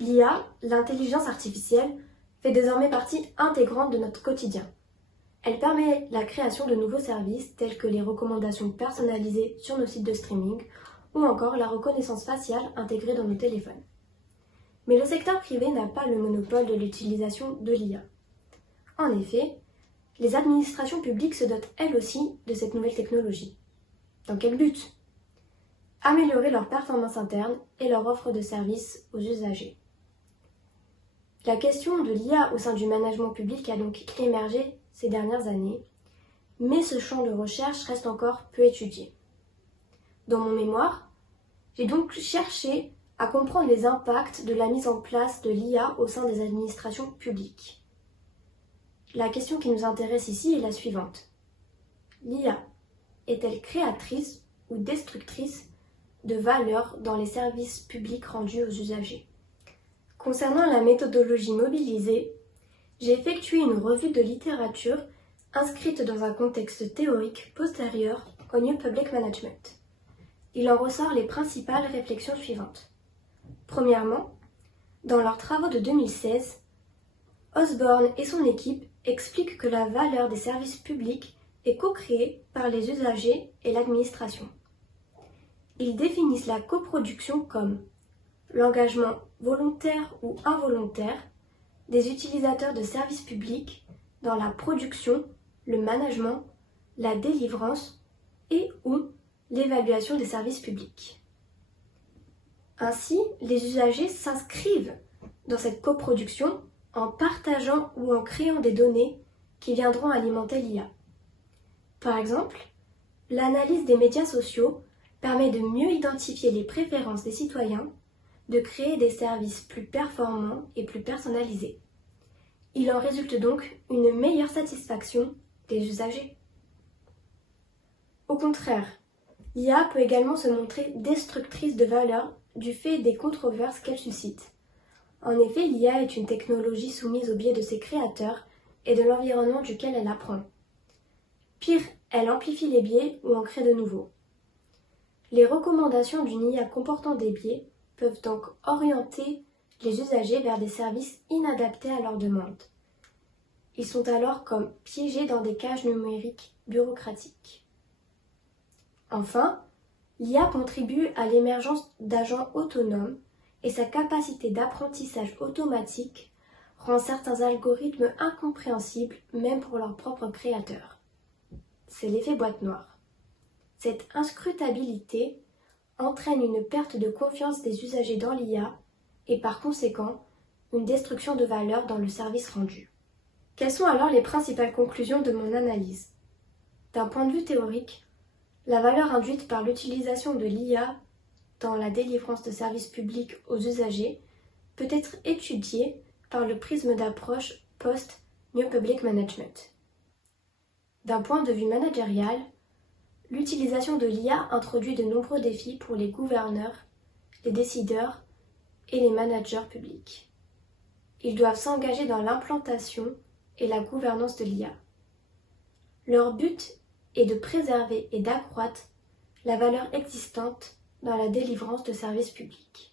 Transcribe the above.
L'IA, l'intelligence artificielle, fait désormais partie intégrante de notre quotidien. Elle permet la création de nouveaux services tels que les recommandations personnalisées sur nos sites de streaming ou encore la reconnaissance faciale intégrée dans nos téléphones. Mais le secteur privé n'a pas le monopole de l'utilisation de l'IA. En effet, les administrations publiques se dotent elles aussi de cette nouvelle technologie. Dans quel but ? Améliorer leur performance interne et leur offre de services aux usagers. La question de l'IA au sein du management public a donc émergé ces dernières années, mais ce champ de recherche reste encore peu étudié. Dans mon mémoire, j'ai donc cherché à comprendre les impacts de la mise en place de l'IA au sein des administrations publiques. La question qui nous intéresse ici est la suivante. L'IA est-elle créatrice ou destructrice de valeur dans les services publics rendus aux usagers ? Concernant la méthodologie mobilisée, j'ai effectué une revue de littérature inscrite dans un contexte théorique postérieur au New Public Management. Il en ressort les principales réflexions suivantes. Premièrement, dans leurs travaux de 2016, Osborne et son équipe expliquent que la valeur des services publics est co-créée par les usagers et l'administration. Ils définissent la coproduction comme l'engagement volontaire ou involontaire des utilisateurs de services publics dans la production, le management, la délivrance et ou l'évaluation des services publics. Ainsi, les usagers s'inscrivent dans cette coproduction en partageant ou en créant des données qui viendront alimenter l'IA. Par exemple, l'analyse des médias sociaux permet de mieux identifier les préférences des citoyens, de créer des services plus performants et plus personnalisés. Il en résulte donc une meilleure satisfaction des usagers. Au contraire, l'IA peut également se montrer destructrice de valeur du fait des controverses qu'elle suscite. En effet, l'IA est une technologie soumise au biais de ses créateurs et de l'environnement duquel elle apprend. Pire, elle amplifie les biais ou en crée de nouveaux. Les recommandations d'une IA comportant des biais peuvent donc orienter les usagers vers des services inadaptés à leurs demandes. Ils sont alors comme piégés dans des cages numériques bureaucratiques. Enfin, l'IA contribue à l'émergence d'agents autonomes et sa capacité d'apprentissage automatique rend certains algorithmes incompréhensibles même pour leurs propres créateurs. C'est l'effet boîte noire. Cette inscrutabilité entraîne une perte de confiance des usagers dans l'IA et par conséquent une destruction de valeur dans le service rendu. Quelles sont alors les principales conclusions de mon analyse ? D'un point de vue théorique, la valeur induite par l'utilisation de l'IA dans la délivrance de services publics aux usagers peut être étudiée par le prisme d'approche post-New Public Management. D'un point de vue managérial, l'utilisation de l'IA introduit de nombreux défis pour les gouverneurs, les décideurs et les managers publics. Ils doivent s'engager dans l'implantation et la gouvernance de l'IA. Leur but est de préserver et d'accroître la valeur existante dans la délivrance de services publics.